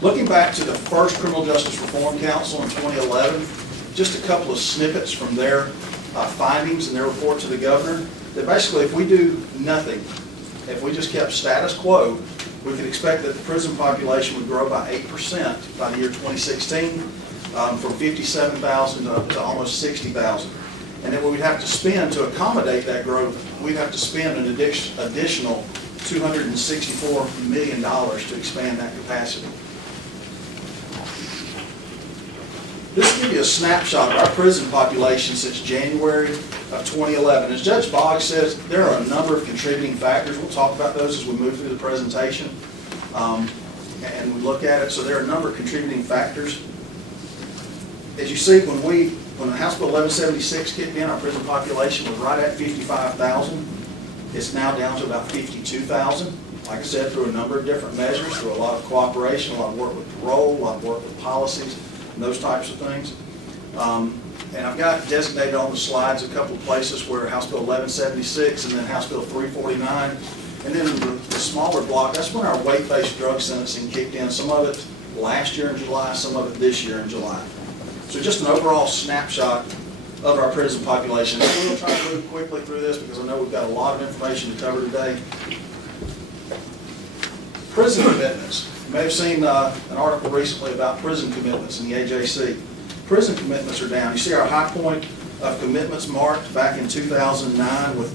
Looking back to the first Criminal Justice Reform Council in 2011, just a couple of snippets from their findings and their report to the governor, that basically if we do nothing, if we just kept status quo, we could expect that the prison population would grow by 8% by the year 2016, from 57,000 to almost 60,000. And then we'd have to spend, to accommodate that growth, we'd have to spend an additional $264 million to expand that capacity. This will give you a snapshot of our prison population since January of 2011. As Judge Boggs says, there are a number of contributing factors. We'll talk about those as we move through the presentation and we look at it. So there are a number of contributing factors. As you see, when the House Bill 1176 kicked in, our prison population was right at 55,000. It's now down to about 52,000. Like I said, through a number of different measures, through a lot of cooperation, a lot of work with parole, a lot of work with policies, and those types of things. And I've got designated on the slides a couple of places where House Bill 1176 and then House Bill 349, and then the smaller block, that's when our weight-based drug sentencing kicked in. Some of it last year in July, some of it this year in July. So just an overall snapshot of our prison population. We'll try to move quickly through this because I know we've got a lot of information to cover today. Prison commitments. You may have seen an article recently about prison commitments in the AJC. Prison commitments are down. You see our high point of commitments marked back in 2009 with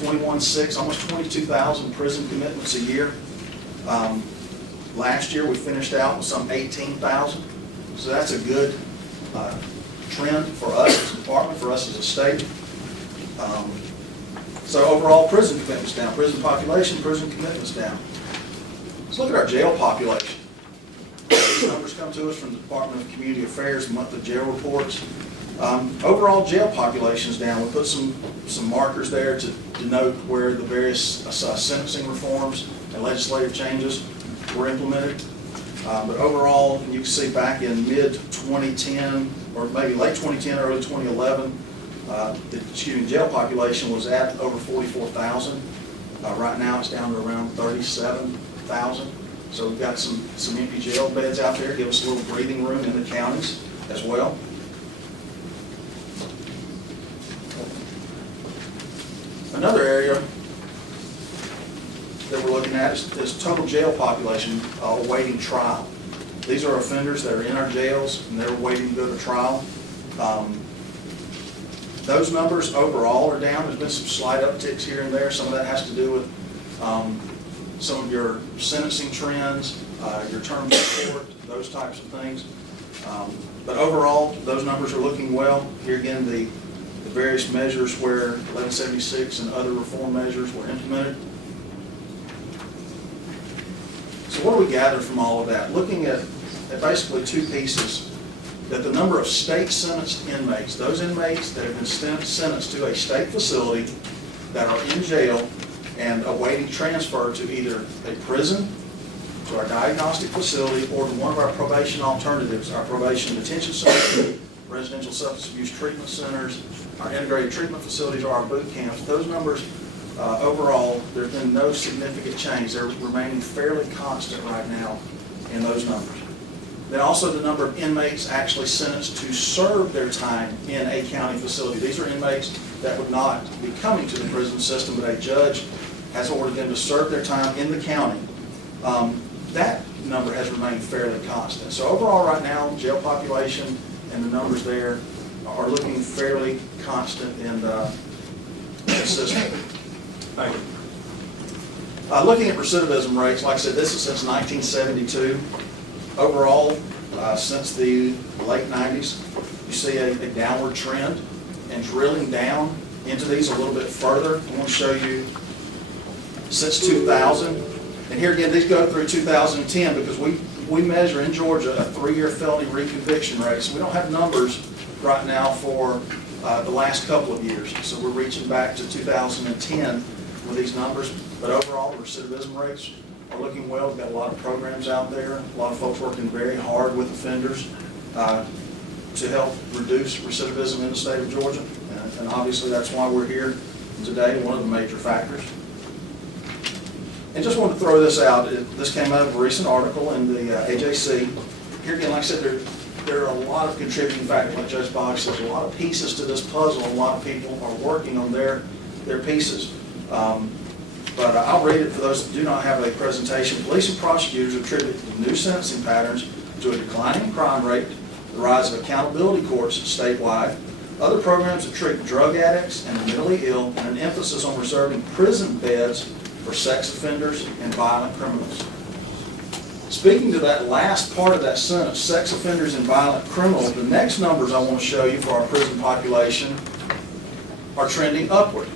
21,600, almost 22,000 prison commitments a year. Last year we finished out with some 18,000. So that's a good trend for us as a department, for us as a state. So overall, prison commitments down, prison population, prison commitments down. Let's look at our jail population. These numbers come to us from the Department of Community Affairs monthly jail reports. Overall jail population is down. We put some markers there to denote where the various sentencing reforms and legislative changes were implemented. But overall, you can see back in mid-2010, or maybe late 2010, early 2011, the jail population was at over 44,000. Right now it's down to around 37,000. So we've got some empty jail beds out there, give us a little breathing room in the counties as well. Another area that we're looking at is total jail population awaiting trial. These are offenders that are in our jails and they're waiting to go to trial. Those numbers overall are down. There's been some slight upticks here and there. Some of that has to do with some of your sentencing trends, your term support, those types of things. But overall, those numbers are looking well. Here again, the various measures where 1176 and other reform measures were implemented. So what do we gather from all of that? Looking at basically two pieces, that the number of state sentenced inmates, those inmates that have been sentenced to a state facility that are in jail and awaiting transfer to either a prison, to our diagnostic facility, or to one of our probation alternatives, our probation detention center, residential substance abuse treatment centers, our integrated treatment facilities, or our boot camps. Those numbers overall, there's been no significant change. They're remaining fairly constant right now in those numbers. Then also the number of inmates actually sentenced to serve their time in a county facility. These are inmates that would not be coming to the prison system, but a judge has ordered them to serve their time in the county. That number has remained fairly constant. So overall right now, jail population and the numbers there are looking fairly constant and consistent. Thank you. Looking at recidivism rates, like I said, this is since 1972. Overall, since the late 90s, you see a downward trend, and drilling down into these a little bit further, I want to show you since 2000. And here again, these go through 2010 because we measure in Georgia a 3-year felony reconviction rate. So we don't have numbers right now for the last couple of years. So we're reaching back to 2010 with these numbers. But overall, recidivism rates are looking well. We've got a lot of programs out there, a lot of folks working very hard with offenders to help reduce recidivism in the state of Georgia. And obviously that's why we're here today, one of the major factors. And just wanted to throw this out. This came out of a recent article in the AJC. Here again, like I said, there are a lot of contributing factors. Like Judge Boggs says, a lot of pieces to this puzzle. A lot of people are working on their pieces. But I'll read it for those that do not have a presentation. Police and prosecutors attribute the new sentencing patterns to a declining crime rate, the rise of accountability courts statewide, other programs that treat drug addicts and the mentally ill, and an emphasis on reserving prison beds for sex offenders and violent criminals. Speaking to that last part of that sentence, sex offenders and violent criminals, the next numbers I want to show you for our prison population are trending upward.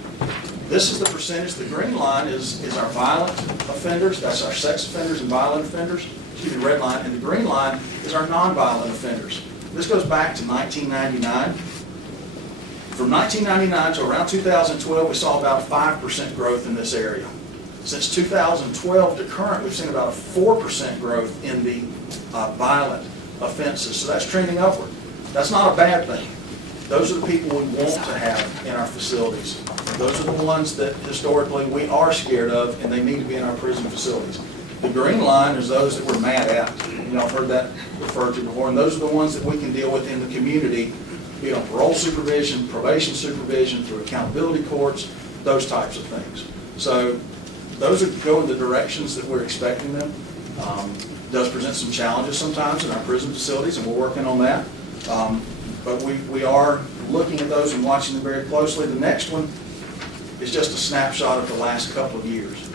This is the percentage. The green line is our violent offenders. That's our sex offenders and violent offenders. Excuse me, red line. And the green line is our nonviolent offenders. This goes back to 1999. From 1999 to around 2012, we saw about a 5% growth in this area. Since 2012 to current, we've seen about a 4% growth in the violent offenses. So that's trending upward. That's not a bad thing. Those are the people we want to have in our facilities. Those are the ones that historically we are scared of, and they need to be in our prison facilities. The green line is those that we're mad at. You know, I've heard that referred to before, and those are the ones that we can deal with in the community, be it on parole supervision, probation supervision, through accountability courts, those types of things. So those are going the directions that we're expecting them. Does present some challenges sometimes in our prison facilities, and we're working on that. But we are looking at those and watching them very closely. The next one is just a snapshot of the last couple of years,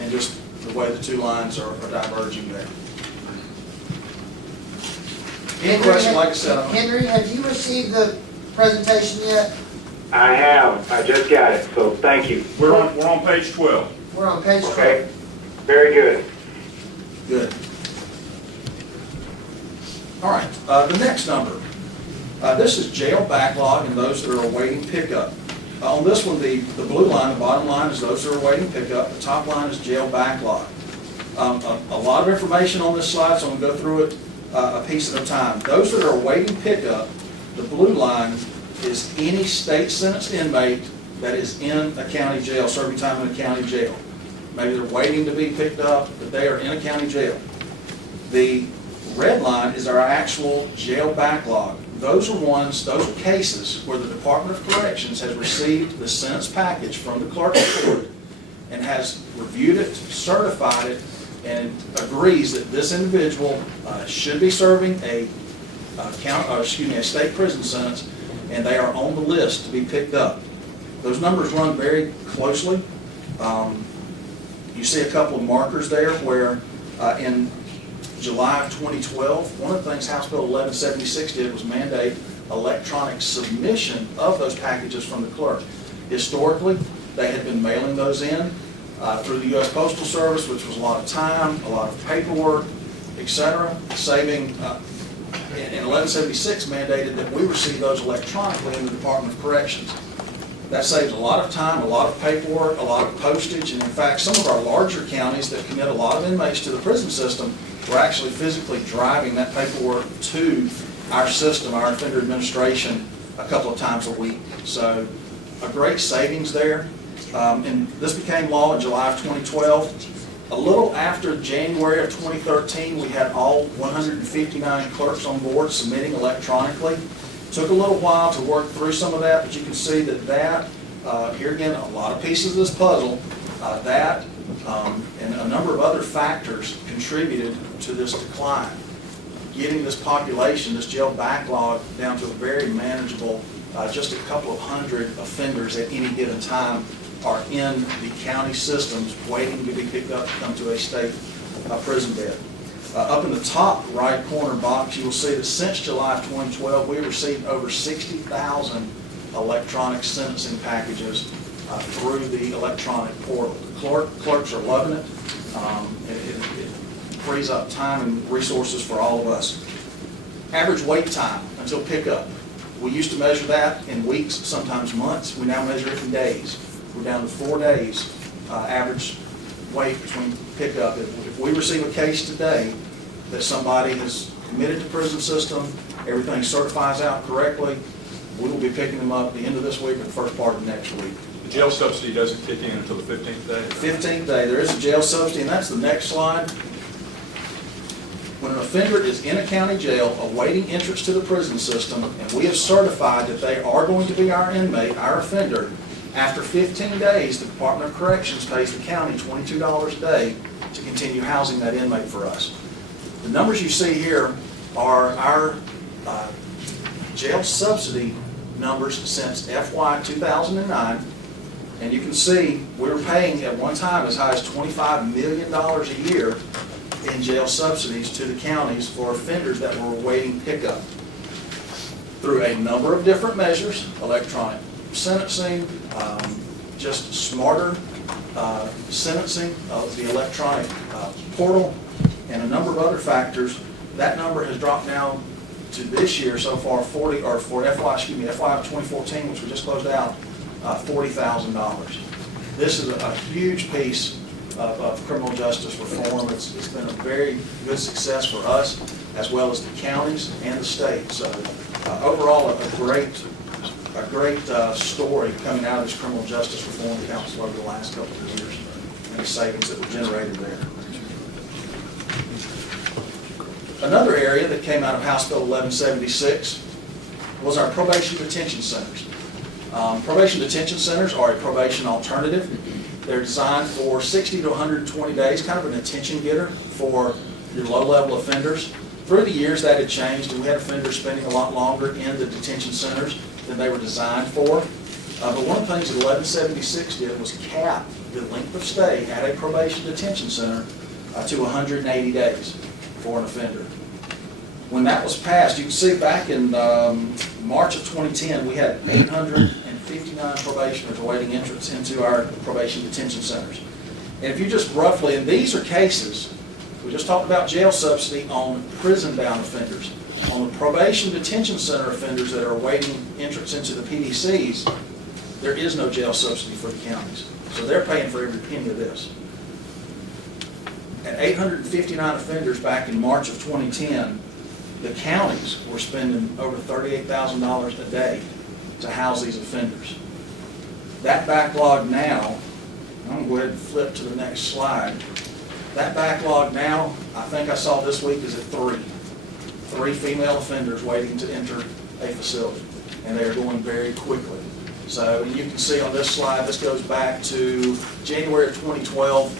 and just the way the two lines are diverging there. Any question, like I said? Henry, have you received the presentation yet? I have. I just got it, so thank you. We're on page 12. We're on page 12. Okay. Very good. Good. All right, the next number. This is jail backlog and those that are awaiting pickup. On this one, the blue line, the bottom line is those that are awaiting pickup. The top line is jail backlog. A lot of information on this slide, so I'm going to go through it a piece at a time. Those that are awaiting pickup, the blue line is any state sentenced inmate that is in a county jail, serving time in a county jail. Maybe they're waiting to be picked up, but they are in a county jail. The red line is our actual jail backlog. Those are cases where the Department of Corrections has received the sentence package from the clerk of court and has reviewed it, certified it, and agrees that this individual should be serving a state prison sentence, and they are on the list to be picked up. Those numbers run very closely. You see a couple of markers there where in July of 2012, one of the things House Bill 1176 did was mandate electronic submission of those packages from the clerk. Historically, they had been mailing those in through the U.S. Postal Service, which was a lot of time, a lot of paperwork, etc., saving, and 1176 mandated that we receive those electronically in the Department of Corrections. That saves a lot of time, a lot of paperwork, a lot of postage, and in fact, some of our larger counties that commit a lot of inmates to the prison system were actually physically driving that paperwork to our system, our offender administration, a couple of times a week. So a great savings there. And this became law in July of 2012. A little after January of 2013, we had all 159 clerks on board submitting electronically. Took a little while to work through some of that, but you can see that here again, a lot of pieces of this puzzle, and a number of other factors contributed to this decline. Getting this population, this jail backlog, down to a very manageable, just a couple of hundred offenders at any given time are in the county systems waiting to be picked up to come to a state prison bed. Up in the top right corner box, you will see that since July of 2012, we received over 60,000 electronic sentencing packages through the electronic portal. The clerks are loving it. It frees up time and resources for all of us. Average wait time until pickup. We used to measure that in weeks, sometimes months. We now measure it in days. We're down to 4 days average wait between pickup. If we receive a case today that somebody has committed to prison system, everything certifies out correctly, we will be picking them up at the end of this week or the first part of next week. jail subsidy doesn't kick in until the 15th day? 15th day, there is a jail subsidy, and that's the next slide. When an offender is in a county jail awaiting entrance to the prison system, and we have certified that they are going to be our inmate, our offender, after 15 days, the Department of Corrections pays the county $22 a day to continue housing that inmate for us. The numbers you see here are our jail subsidy numbers since FY 2009, and you can see we were paying at one time as high as $25 million a year in jail subsidies to the counties for offenders that were awaiting pickup through a number of different measures: electronic sentencing, just smarter sentencing, the electronic portal, and a number of other factors. That number has dropped down to this year so far for FY 2014, which we just closed out, $40,000. This is a huge piece of criminal justice reform. It's been a very good success for us, as well as the counties and the state. So overall, a great story coming out of this criminal justice reform council over the last couple of years, and the savings that were generated there. Another area that came out of House Bill 1176 was our probation detention centers. Probation detention centers are a probation alternative. They're designed for 60 to 120 days, kind of an attention getter for your low-level offenders. Through the years, that had changed, and we had offenders spending a lot longer in the detention centers than they were designed for. But one of the things that 1176 did was cap the length of stay at a probation detention center to 180 days for an offender. When that was passed, you can see back in March of 2010, we had 859 probationers awaiting entrance into our probation detention centers. And if you just roughly, and these are cases, we just talked about jail subsidy on prison-bound offenders. On the probation detention center offenders that are awaiting entrance into the PDCs, there is no jail subsidy for the counties. So they're paying for every penny of this. At 859 offenders back in March of 2010, the counties were spending over $38,000 a day to house these offenders. That backlog now, I'm going to go ahead and flip to the next slide. That backlog now, I think I saw this week, is at three female offenders waiting to enter a facility, and they are going very quickly. So you can see on this slide, this goes back to January of 2012.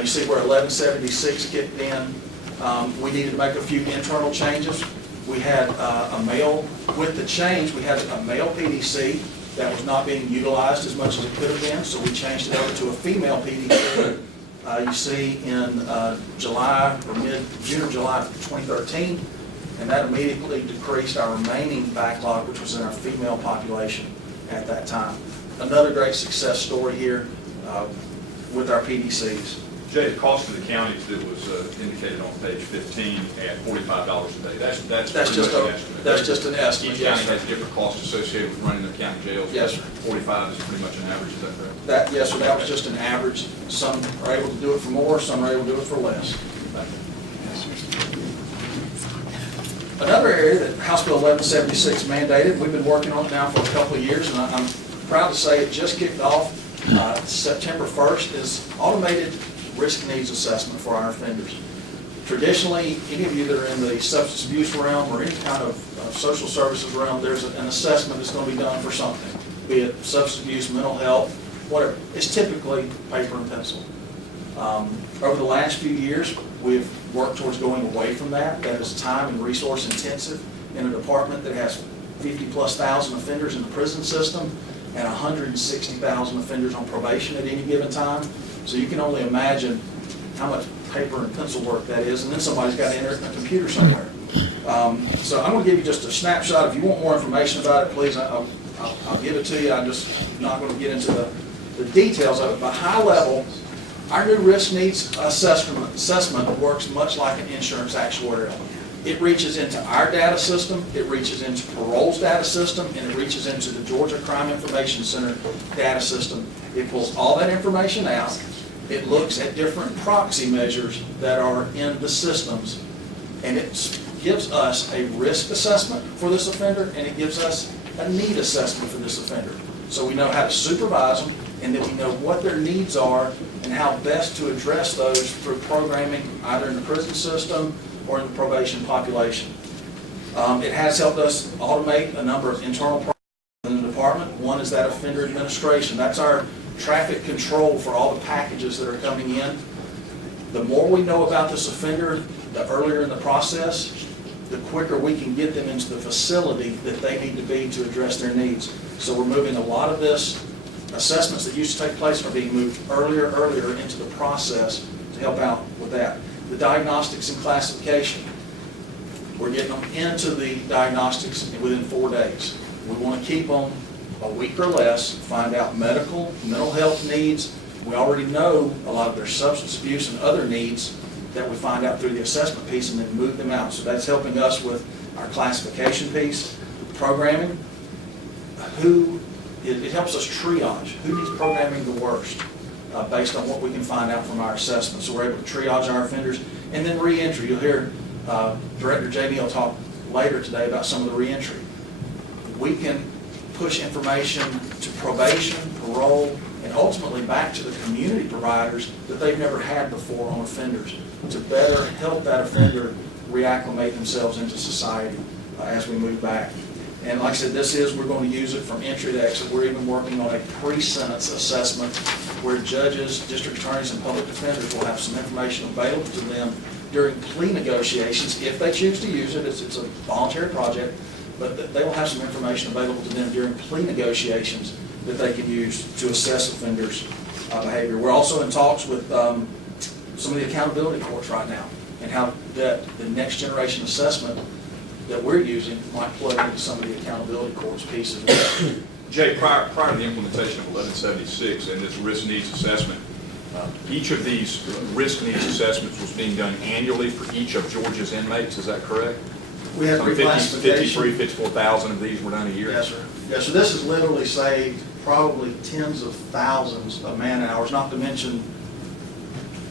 You see where 1176 kicked in. We needed to make a few internal changes. We had a male, with the change, we had a male PDC that was not being utilized as much as it could have been, so we changed it over to a female PDC. You see in July or mid-June or July of 2013, and that immediately decreased our remaining backlog, which was in our female population at that time. Another great success story here with our PDCs. Jay, the cost to the counties that was indicated on page 15 at $45 a day, that's That's pretty just much an estimate. that's just an estimate. Each Yes, county sir. has different costs associated with running their county jails. Yes, sir. 45 is pretty much an average, is that correct? That, yes, sir, that was just an average. Some are able to do it for more, some are able to do it for less. Another area that House Bill 1176 mandated, we've been working on it now for a couple of years, and I'm proud to say it just kicked off September 1st, is automated risk needs assessment for our offenders. Traditionally, any of you that are in the substance abuse realm or any kind of social services realm, there's an assessment that's going to be done for something, be it substance abuse, mental health, whatever. It's typically paper and pencil. Over the last few years, we've worked towards going away from that. That is time and resource intensive in a department that has 50+ thousand offenders in the prison system and 160,000 offenders on probation at any given time. So you can only imagine how much paper and pencil work that is, and then somebody's got to enter it in a computer somewhere. So I'm going to give you just a snapshot. If you want more information about it, please, I'll give it to you. I'm just not going to get into the details of it. But high level, our new risk needs assessment works much like an insurance actuarial. It reaches into our data system, it reaches into parole's data system, and it reaches into the Georgia Crime Information Center data system. It pulls all that information out. It looks at different proxy measures that are in the systems, and it gives us a risk assessment for this offender, and it gives us a need assessment for this offender. So we know how to supervise them, and that we know what their needs are and how best to address those through programming, either in the prison system or in the probation population. It has helped us automate a number of internal processes in the department. One is that offender administration. That's our traffic control for all the packages that are coming in. The more we know about this offender, the earlier in the process, the quicker we can get them into the facility that they need to be to address their needs. So we're moving a lot of this, assessments that used to take place are being moved earlier into the process to help out with that. The diagnostics and classification. We're getting them into the diagnostics within 4 days. We want to keep them a week or less, find out mental health needs. We already know a lot of their substance abuse and other needs that we find out through the assessment piece and then move them out. So that's helping us with our classification piece, programming. It helps us triage who needs programming the worst based on what we can find out from our assessment. So we're able to triage our offenders. And then reentry. You'll hear Director Jamie will talk later today about some of the reentry. We can push information to probation, parole, and ultimately back to the community providers that they've never had before on offenders to better help that offender reacclimate themselves into society as we move back. And like I said, we're going to use it from entry to exit. We're even working on a pre-sentence assessment where judges, district attorneys, and public defenders will have some information available to them during plea negotiations. If they choose to use it, it's a voluntary project, but they will have some information available to them during plea negotiations that they can use to assess offenders' behavior. We're also in talks with some of the accountability courts right now and how that the next generation assessment that we're using might plug into some of the accountability courts pieces. Jay, prior to the implementation of 1176 and this risk needs assessment, each of these risk needs assessments was being done annually for each of Georgia's inmates, is that correct? We have reclassification. 53, 54,000 of these were done a year? Yes, sir. Yes, so this has literally saved probably tens of thousands of man hours, not to mention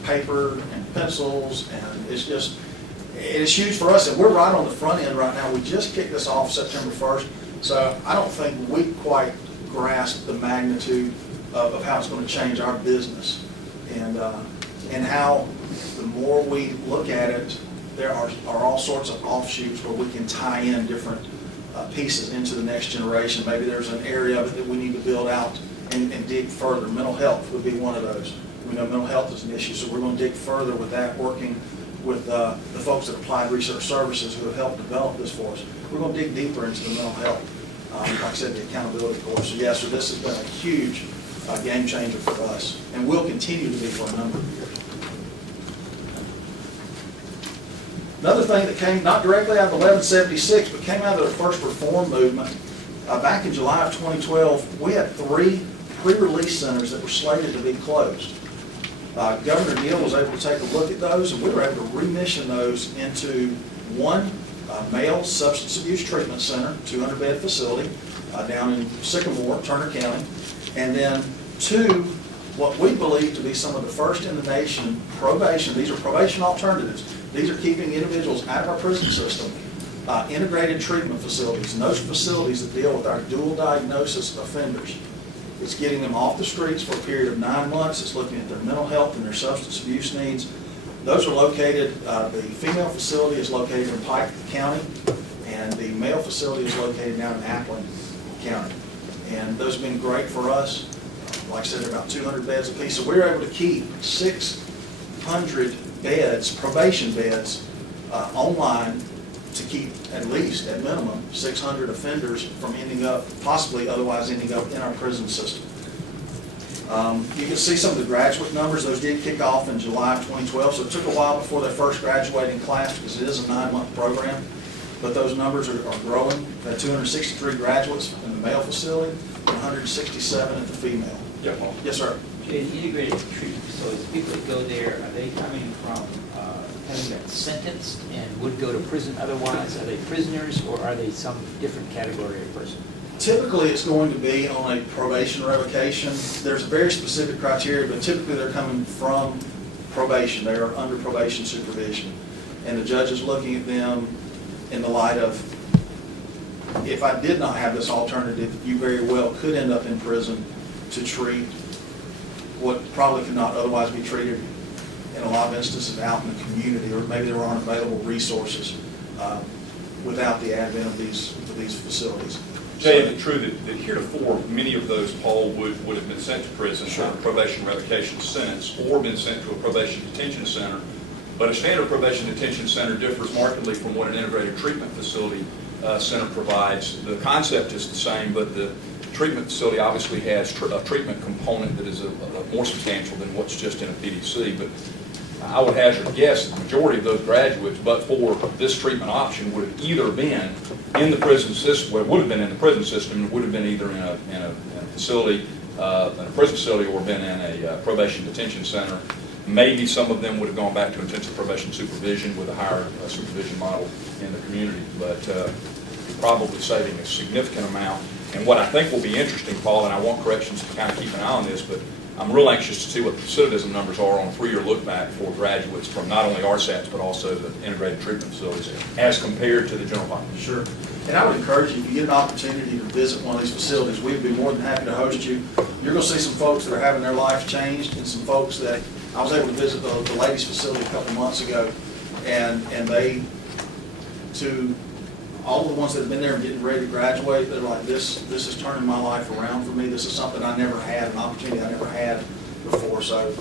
paper and pencils, and it's huge for us, and we're right on the front end right now. We just kicked this off September 1st, so I don't think we quite grasp the magnitude of how it's going to change our business, and how the more we look at it, there are all sorts of offshoots where we can tie in different pieces into the next generation. Maybe there's an area of it that we need to build out and dig further. Mental health would be one of those. We know mental health is an issue, so we're going to dig further with that, working with the folks at Applied Research Services who have helped develop this for us. We're going to dig deeper into the mental health. Like I said, the accountability course. So yes, so this has been a huge game changer for us, and will continue to be for a number of years. Another thing that came not directly out of 1176, but came out of the first reform movement, back in July of 2012, we had 3 pre-release centers that were slated to be closed. Governor Neal was able to take a look at those, and we were able to remission those into one male substance abuse treatment center, 200-bed facility down in Sycamore, Turner County, and then 2, what we believe to be some of the first in the nation probation. These are probation alternatives. These are keeping individuals out of our prison system, integrated treatment facilities, and those facilities that deal with our dual diagnosis offenders. It's getting them off the streets for a period of 9 months. It's looking at their mental health and their substance abuse needs. Those are located, the female facility is located in Pike County, and the male facility is located down in Appling County. And those have been great for us. Like I said, they're about 200 beds apiece. So we were able to keep 600 beds, probation beds, online to keep at least, at minimum, 600 offenders from ending up, possibly otherwise ending up in our prison system. You can see some of the graduate numbers. Those did kick off in July of 2012, so it took a while before their first graduating class because it is a 9-month program. But those numbers are growing. We had 263 graduates in the male facility and 167 at the female. Yeah, Paul. Yes, sir. Okay, the integrated treatment facilities, people that go there, are they coming from having been sentenced and would go to prison otherwise? Are they prisoners, or are they some different category of person? Typically, it's going to be on a probation revocation. There's very specific criteria, but typically they're coming from probation. They are under probation supervision. And the judge is looking at them in the light of, if I did not have this alternative, you very well could end up in prison to treat what probably could not otherwise be treated in a lot of instances out in the community, or maybe there aren't available resources without the advent of these facilities. Jay, is it true that heretofore, many of those, Paul, would have been sent to prison, Sure. probation revocation sentence, or been sent to a probation detention center? But a standard probation detention center differs markedly from what an integrated treatment facility center provides. The concept is the same, but the treatment facility obviously has a treatment component that is more substantial than what's just in a PDC. But I would hazard a guess that the majority of those graduates, but for this treatment option, would have either been in the prison system, well, would have been in the prison system, would have been either in a facility, in a prison facility, or been in a probation detention center. Maybe some of them would have gone back to intensive probation supervision with a higher supervision model in the community, but you're probably saving a significant amount. And what I think will be interesting, Paul, and I want corrections to kind of keep an eye on this, but I'm real anxious to see what the recidivism numbers are on a 3-year look back for graduates from not only RSATs, but also the integrated treatment facilities as compared to the general population. Sure. And I would encourage you, if you get an opportunity to visit one of these facilities, we'd be more than happy to host you. You're going to see some folks that are having their life changed, and some folks that, I was able to visit the ladies' facility a couple months ago, and they, to all the ones that have been there and getting ready to graduate, they're like, this is turning my life around for me. This is something I never had, an opportunity I never had before. So,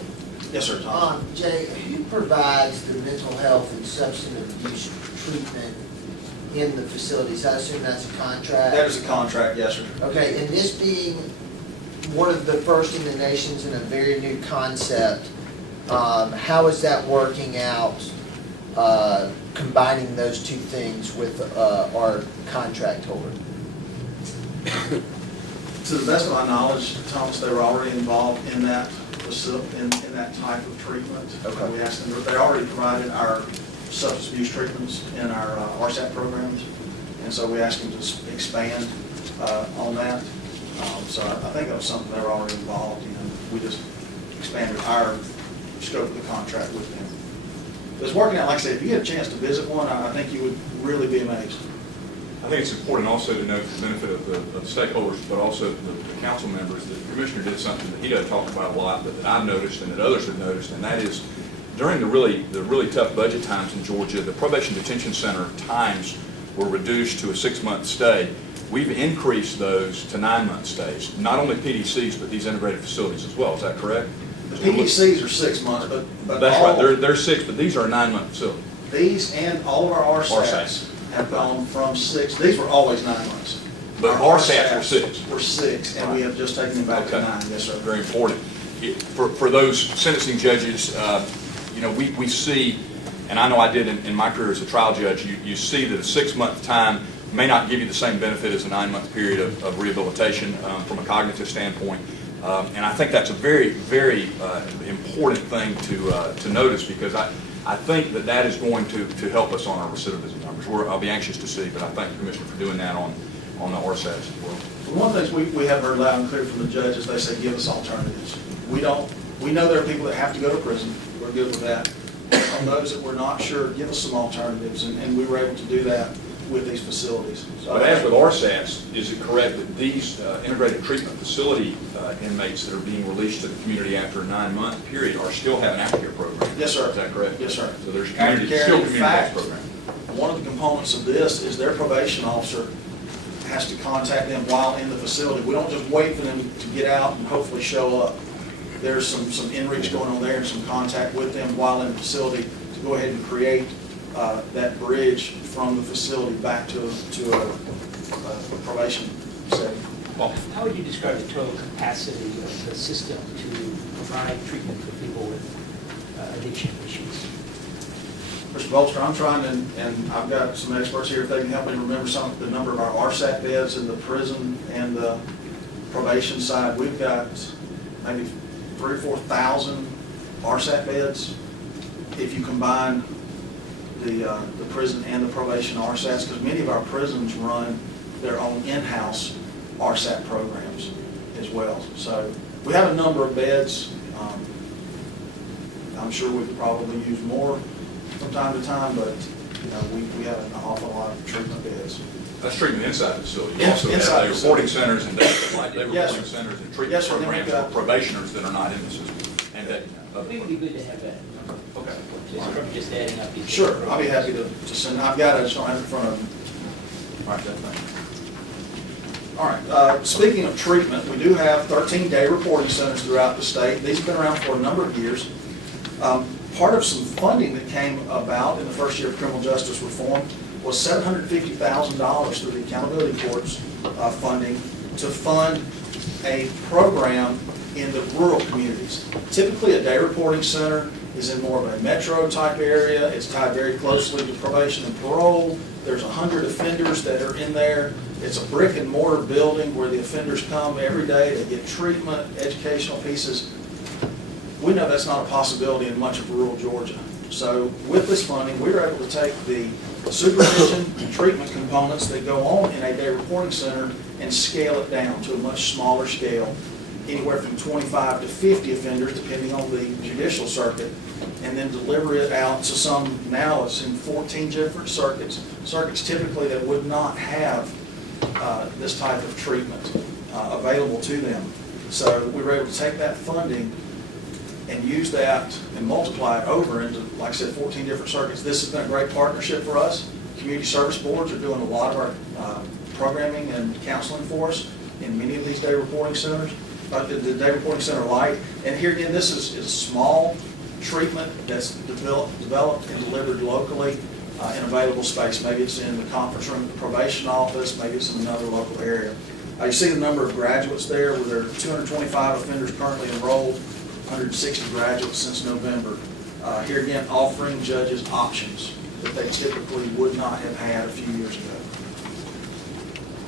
yes, sir, Tom. Jay, who provides the mental health and substance abuse treatment in the facilities? I assume that's a contract? That is a contract, yes, sir. Okay, and this being one of the first in the nations and a very new concept, how is that working out, combining those two things with our contract holder? To the best of my knowledge, Thomas, they were already involved in that in that type of treatment. Okay. We asked them, they already provided our substance abuse treatments in our RSAT programs, and so we asked them to expand on that. So I think that was something they were already involved in. We just expanded our scope of the contract with them. It's working out, like I said, if you get a chance to visit one, I think you would really be amazed. I think it's important also to note the benefit of the stakeholders, but also the council members. The commissioner did something that he doesn't talk about a lot, but that I've noticed and that others have noticed, and that is during the really tough budget times in Georgia, the probation detention center times were reduced to a 6-month stay. We've increased those to 9-month stays, not only PDCs, but these integrated facilities as well. Is that correct? The PDCs are 6 months, but That's all, right. They're 6, but these are a 9-month facility. These and all of our RSATs RSATs. have gone from 6. These were always 9 months. But Our RSATs were 6. Were 6, and we have just taken them back to Okay. 9. Yes, sir. Very important. For those sentencing judges, we see, and I know I did in my career as a trial judge, you see that a 6-month time may not give you the same benefit as a 9-month period of rehabilitation from a cognitive standpoint. And I think that's a very, very important thing to notice, because I think that is going to help us on our recidivism numbers. I'll be anxious to see, but I thank the Commissioner for doing that on the RSATs as well. One of the things we have heard loud and clear from the judges, they say, give us alternatives. We know there are people that have to go to prison. We're good with that. On those that we're not sure, give us some alternatives, and we were able to do that with these facilities. So But as with RSATs, is it correct that these integrated treatment facility inmates that are being released to the community after a 9-month period are still have an aftercare program? Yes, sir. Is that correct? Yes, sir. So there's Aftercare, still in community-based fact, program. one of the components of this is their probation officer has to contact them while in the facility. We don't just wait for them to get out and hopefully show up. There's some in-reach going on there and some contact with them while in the facility to go ahead and create that bridge from the facility back to a probation setting. How would you describe the total capacity of the system to provide treatment for people with addiction issues? Mr. Bolster, I'm trying to, and I've got some experts here, if they can help me remember the number of our RSAT beds in the prison and the probation side. We've got maybe 3,000 or 4,000 RSAT beds if you combine the prison and the probation RSATs, because many of our prisons run their own in-house RSAT programs as well. So we have a number of beds. I'm sure we could probably use more from time to time, but we have an awful lot of treatment beds. That's treatment inside the facility. You Yes, also inside have the day facility. reporting centers and day Yes, reporting sir. centers and treatment Yes, sir. Then we've programs for got- probationers that are not in the system. And that, It would be good to have that number. okay. Just from just adding up these. Sure, I'll be happy to send, I've got it, I just don't have it in front of me. All right, thank you. All right, speaking of treatment, we do have 13 day reporting centers throughout the state. These have been around for a number of years. Part of some funding that came about in the first year of criminal justice reform was $750,000 through the accountability courts funding to fund a program in the rural communities. Typically, a day reporting center is in more of a metro type area. It's tied very closely to probation and parole. There's 100 offenders that are in there. It's a brick and mortar building where the offenders come every day. They get treatment, educational pieces. We know that's not a possibility in much of rural Georgia. So with this funding, we were able to take the supervision and treatment components that go on in a day reporting center and scale it down to a much smaller scale, anywhere from 25 to 50 offenders, depending on the judicial circuit, and then deliver it out to some, now it's in 14 different circuits typically that would not have this type of treatment available to them. So we were able to take that funding and use that and multiply it over into, like I said, 14 different circuits. This has been a great partnership for us. Community service boards are doing a lot of our programming and counseling for us in many of these day reporting centers, the day reporting center light. And here again, this is a small treatment that's developed and delivered locally in available space. Maybe it's in the conference room at the probation office, maybe it's in another local area. You see the number of graduates there, where there are 225 offenders currently enrolled, 160 graduates since November. Here again, offering judges options that they typically would not have had a few years ago.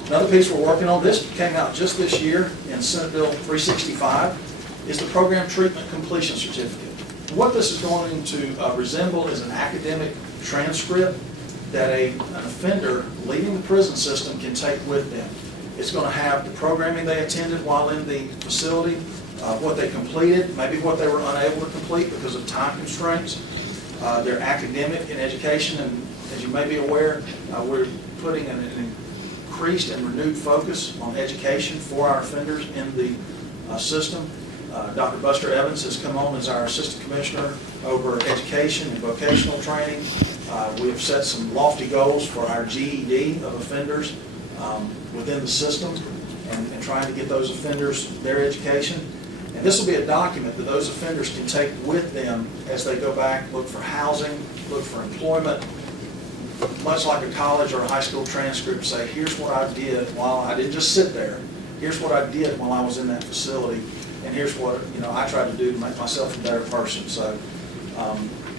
Another piece we're working on, this came out just this year in Senate Bill 365, is the program treatment completion certificate. What this is going to resemble is an academic transcript that an offender leaving the prison system can take with them. It's going to have the programming they attended while in the facility, what they completed, maybe what they were unable to complete because of time constraints, their academic and education, and as you may be aware, we're putting an increased and renewed focus on education for our offenders in the system. Dr. Buster Evans has come on as our Assistant Commissioner over education and vocational training. We have set some lofty goals for our GED of offenders within the system and trying to get those offenders their education. And this will be a document that those offenders can take with them as they go back, look for housing, look for employment, much like a college or a high school transcript, say, here's what I did while I didn't just sit there. Here's what I did while I was in that facility. And here's what I tried to do to make myself a better person. So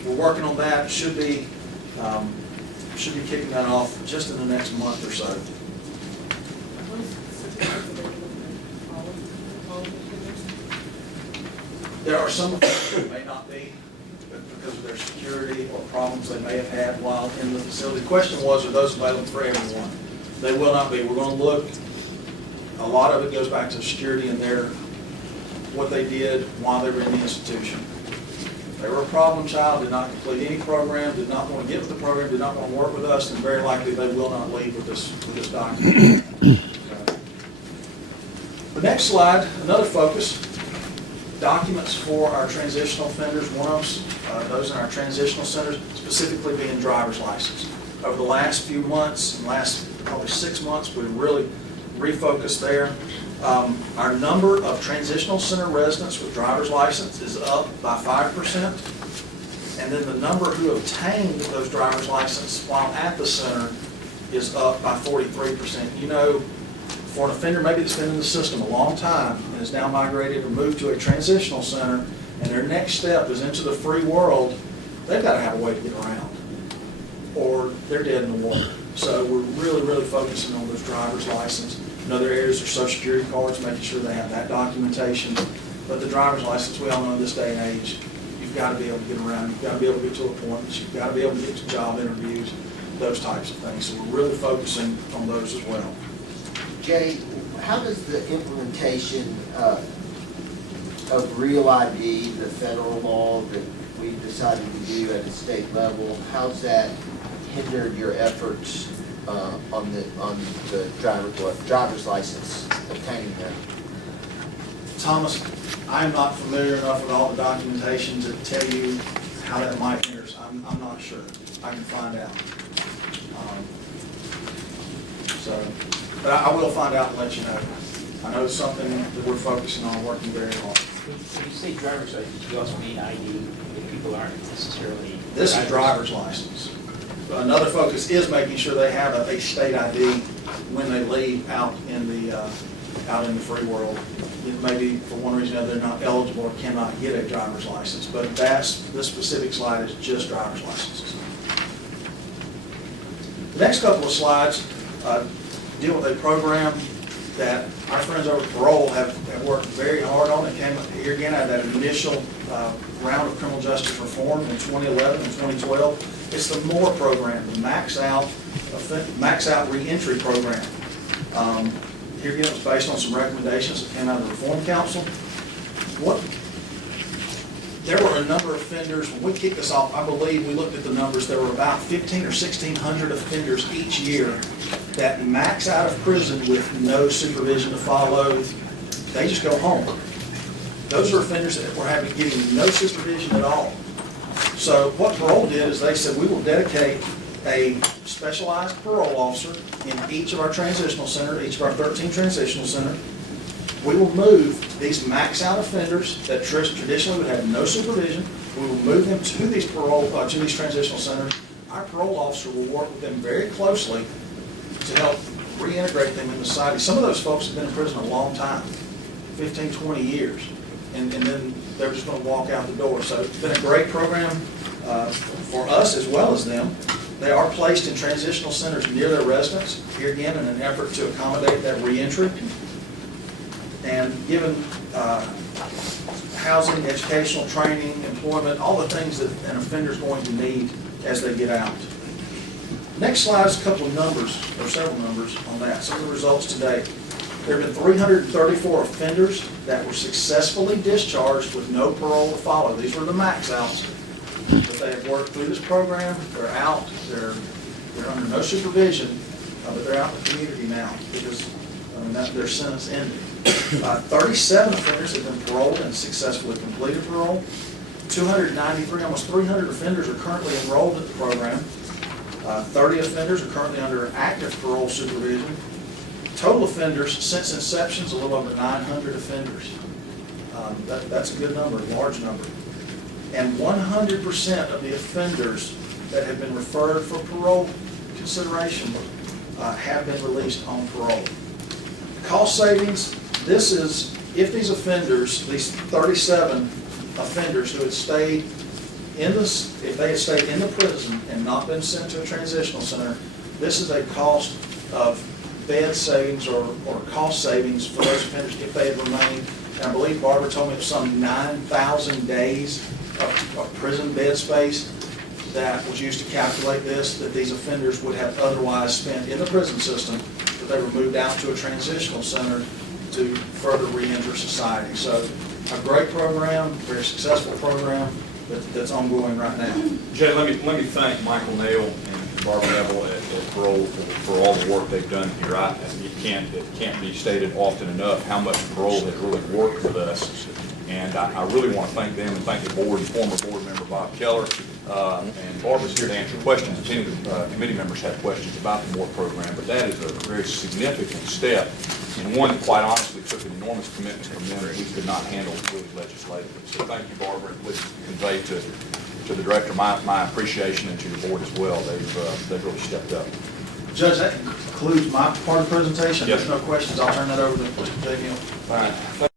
we're working on that. Should be kicking that off just in the next month or so. There are some that may not be because of their security or problems they may have had while in the facility. The question was, are those available for everyone? They will not be. We're going to look. A lot of it goes back to security and what they did while they were in the institution. If they were a problem child, did not complete any program, did not want to get with the program, did not want to work with us, then very likely they will not leave with this document. Okay. The next slide, another focus, documents for our transitional offenders. One of those in our transitional centers, specifically being driver's license. Over the last few months, last probably 6 months, we've really refocused there. Our number of transitional center residents with driver's license is up by 5%. And then the number who obtained those driver's license while at the center is up by 43%. You know, for an offender maybe that's been in the system a long time and is now migrated or moved to a transitional center, and their next step is into the free world, they've got to have a way to get around, or they're dead in the water. So we're really, really focusing on those driver's license. In other areas are social security cards, making sure they have that documentation. But the driver's license, we all know in this day and age, you've got to be able to get around, you've got to be able to get to appointments, you've got to be able to get to job interviews, those types of things. So we're really focusing on those as well. Jay, how does the implementation of Real ID, the federal law that we decided to do at a state level, how's that hindered your efforts on the driver's license, obtaining them? Thomas, I'm not familiar enough with all the documentation to tell you how that might hinder us. I'm not sure. I can find out. But I will find out and let you know. I know it's something that we're focusing on, working very hard. When you say driver's license, you also mean ID, if people aren't necessarily. This is driver's license. Another focus is making sure they have a state ID when they leave out in the free world. It may be for one reason or another they're not eligible or cannot get a driver's license, but this specific slide is just driver's licenses. The next couple of slides deal with a program that our friends over at Parole have worked very hard on. It came up here again out of that initial round of criminal justice reform in 2011 and 2012. It's the MORE program, the Max Out Reentry Program. Here again, it was based on some recommendations that came out of the Reform Council. There were a number of offenders. When we kicked this off, I believe we looked at the numbers. There were about 1,500 or 1,600 offenders each year that max out of prison with no supervision to follow. They just go home. Those are offenders that were getting no supervision at all. So what Parole did is they said, we will dedicate a specialized parole officer in each of our transitional centers, each of our 13 transitional centers. We will move these max-out offenders that traditionally would have no supervision. We will move them to these these transitional centers. Our parole officer will work with them very closely to help reintegrate them into society. Some of those folks have been in prison a long time, 15, 20 years, and then they're just going to walk out the door. So it's been a great program for us as well as them. They are placed in transitional centers near their residence, here again in an effort to accommodate that reentry. And given housing, educational training, employment, all the things that an offender is going to need as they get out. Next slide is a couple of numbers, or several numbers on that. Some of the results today. There have been 334 offenders that were successfully discharged with no parole to follow. These were the max outs. But they have worked through this program. They're out. They're under no supervision, but they're out in the community now because their sentence ended. 37 offenders have been paroled and successfully completed parole. 293, almost 300 offenders are currently enrolled in the program. 30 offenders are currently under active parole supervision. Total offenders since inception is a little over 900 offenders. That's a good number, a large number. And 100% of the offenders that have been referred for parole consideration have been released on parole. Cost savings, this is if these offenders, these 37 offenders who had stayed if they had stayed in the prison and not been sent to a transitional center, this is a cost of bed savings or cost savings for those offenders if they had remained. And I believe Barbara told me it was some 9,000 days of prison bed space that was used to calculate this, that these offenders would have otherwise spent in the prison system, but they were moved out to a transitional center to further re-enter society. So a great program, very successful program that's ongoing right now. Jay, let me thank Michael Nail and Barbara Neville at Parole for all the work they've done here. It can't be stated often enough how much Parole has really worked with us. And I really want to thank them and thank the board and former board member Bob Keller. And Barbara's here to answer questions. If any of the committee members have questions about the MORE program, but that is a very significant step and one that quite honestly took an enormous commitment from them that we could not handle really legislatively. So thank you, Barbara, and please convey to the director my appreciation and to the board as well. They've really stepped up. Judge, that concludes my part of the presentation. Yes. There's no questions. I'll turn that over to Mr. J. Neal. All right.